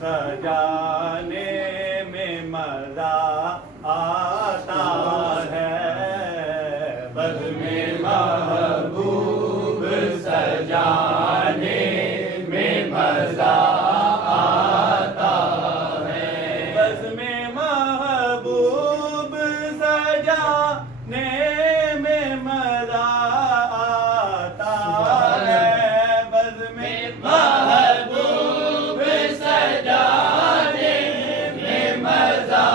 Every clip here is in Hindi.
सजाने में मजा आता है। बज़ में महबूब सजाने में मजा आता है। बज़ में महबूब सजाने में मजा आता है। बज़ में महबूब सजाने में मजा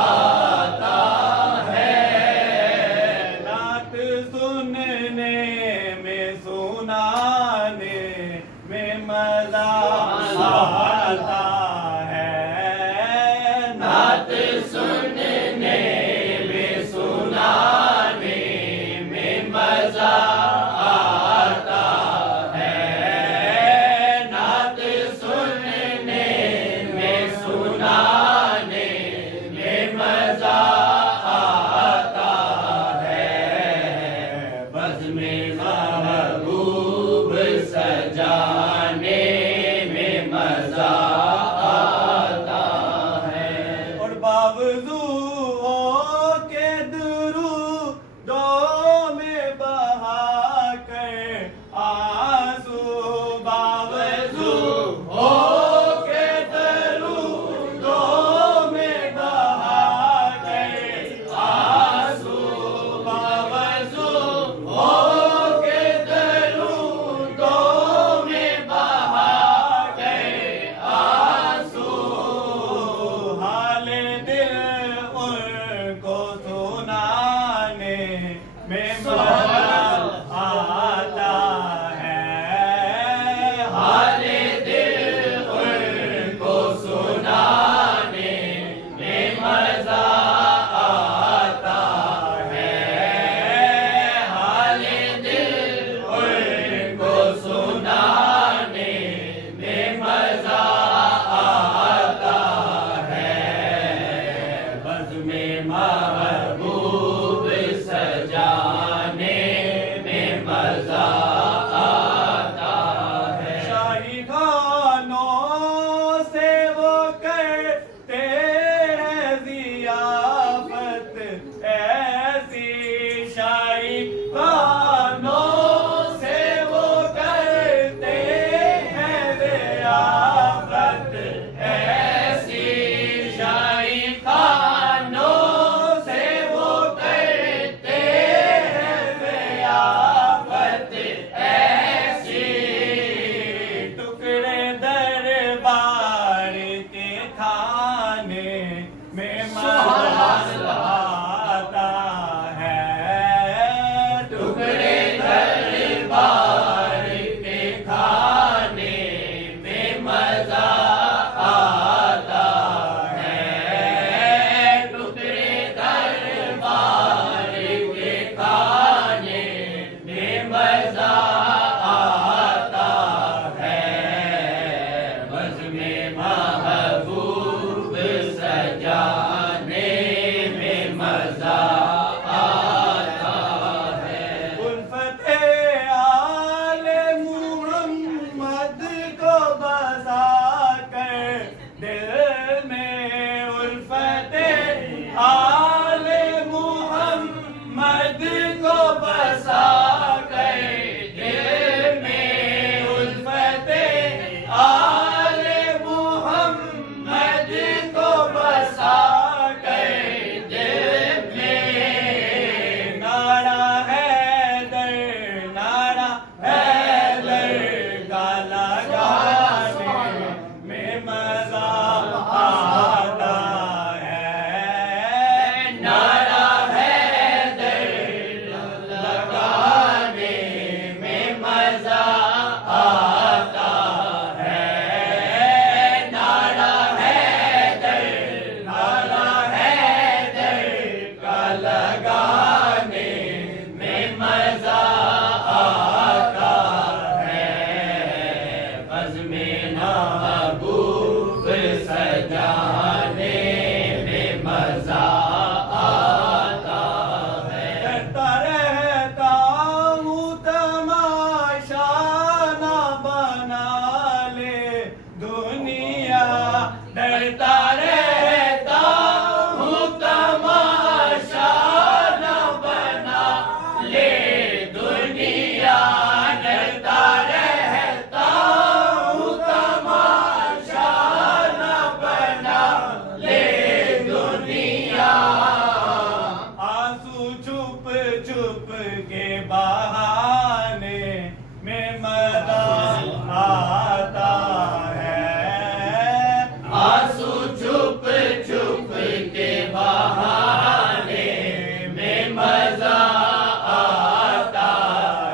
आता है। नात सुनने में सुनाने में मजा आता है। नात सुनने में सुनाने में मजा आता है। नात सुनने में सुनाने में मजा आता है। बज़ में महबूब सजाने में मजा आता है। और बावजूद हो के दुरूदों में बहा कर आंसू, बावजूद हो के दुरूदों में बहा कर आंसू, बावजूद हो के दुरूदों में बहा कर आंसू। हाल दिल उनको सुनाने में मजा आता है। हाल दिल उनको सुनाने में मजा आता है। हाल दिल उनको सुनाने में मजा आता है। बज़ में महबूब सजाने में मजा आता है। शाही खानों से वो करते हैं ज़ियाफ़त ऐसी। शाही खानों से वो करते हैं ज़ियाफ़त ऐसी। शाही खानों से वो करते हैं ज़ियाफ़त ऐसी। टुकड़े दरबार के खाने में मजा आता है। टुकड़े दरबार के खाने में मजा आता है। टुकड़े दरबार के खाने में मजा आता है। बज़ में महबूब सजाने में मजा आता है। उल्फ़ते आले मुहम्मद को बसा कर दिल में। उल्फ़ते आले मुहम्मद को बसा कर दिल में। उल्फ़ते आले मुहम्मद को बसा कर दिल में। नारा हैदर, नारा हैदर का लगाने में मजा आता है। नारा हैदर लगाने में मजा आता है। नारा हैदर, नारा हैदर का लगाने में मजा आता है। बज़ में महबूब सजाने में मजा आता है। करता रहता हूँ तमाशा ना बना ले दुनिया करता रहता हूँ तमाशा न बना ले दुनिया, करता रहता हूँ तमाशा न बना ले दुनिया। आंसू छुप छुप के बहाने में मजा आता है, आंसू छुप छुप के बहाने में मजा आता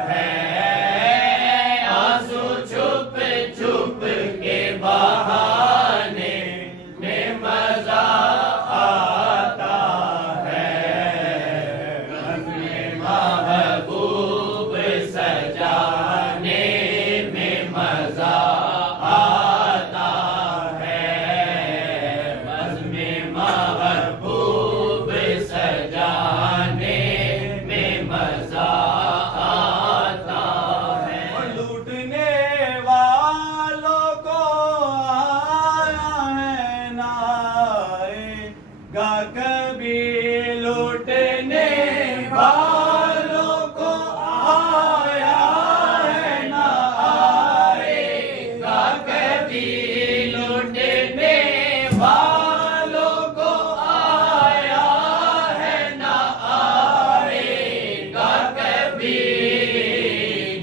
है, आंसू छुप छुप के बहाने में मजा आता है। अपने महबूब सजाने में मजा आता है, बज़्म-ए महबूब सजाने में मजा आता है। लूटने वालों को आया है नाएगा कभी, लूटने वालों को आया है ना आएगा कभी, लूटने वालों को आया है ना आएगा कभी।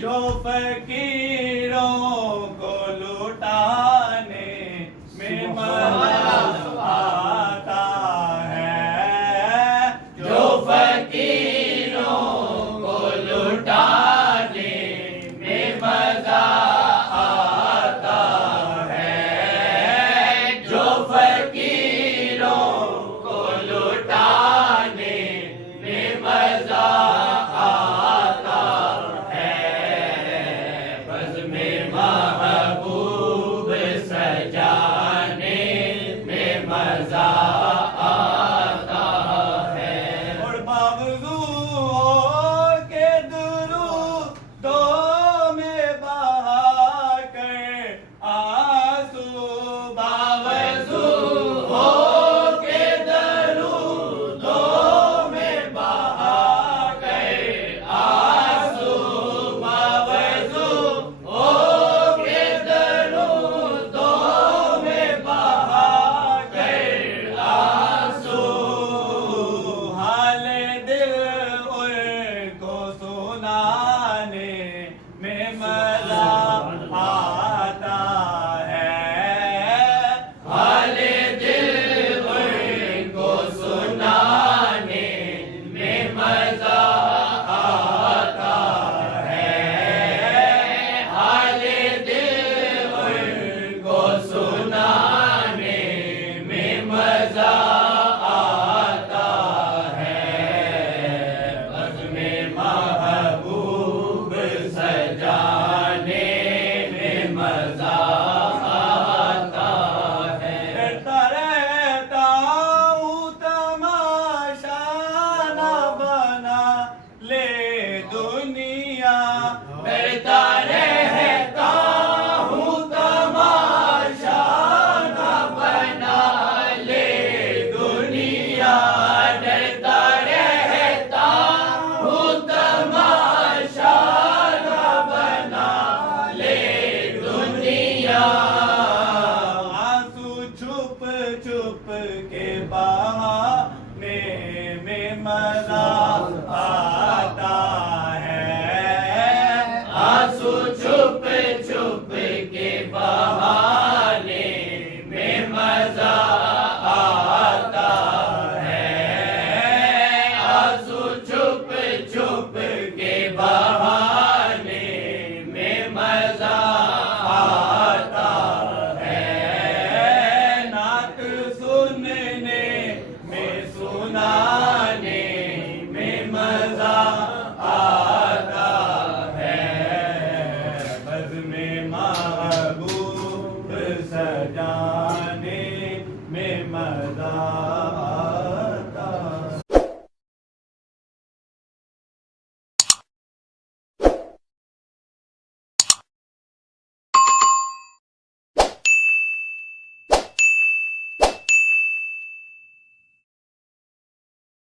जो फकीरों को लुटाने में मजा आता है, जो फकीरों को लुटाने में मजा आता है, जो फकीरों को लुटाने में मजा आता है। बज़्म-ए महबूब सजाने में मजा आता है। और बावजूद हो के दुरूदों में बहा कर आंसू, बावजूद हो के दुरूदों में बहा कर आंसू, बावजूद हो के दुरूदों में बहा कर आंसू। हाल दिल उनको सुनाने में मजा आता है, हाल दिल उनको सुनाने में मजा आता है, हाल दिल उनको सुनाने में मजा आता है। बज़्म-ए महबूब सजाने में मजा आता है। करता रहता हूँ तमाशा न बना ले दुनिया, करता रहता हूँ तमाशा न बना ले दुनिया, डरता रहता हूँ तमाशा न बना ले दुनिया। आंसू छुप छुप के बहाने में मजा आता है, आंसू छुप छुप के बहाने में मजा आता है, आंसू छुप छुप के बहाने में मजा आता है। नात सुनने में सुनाने में मजा आता है, बज़्म-ए महबूब सजाने में मजा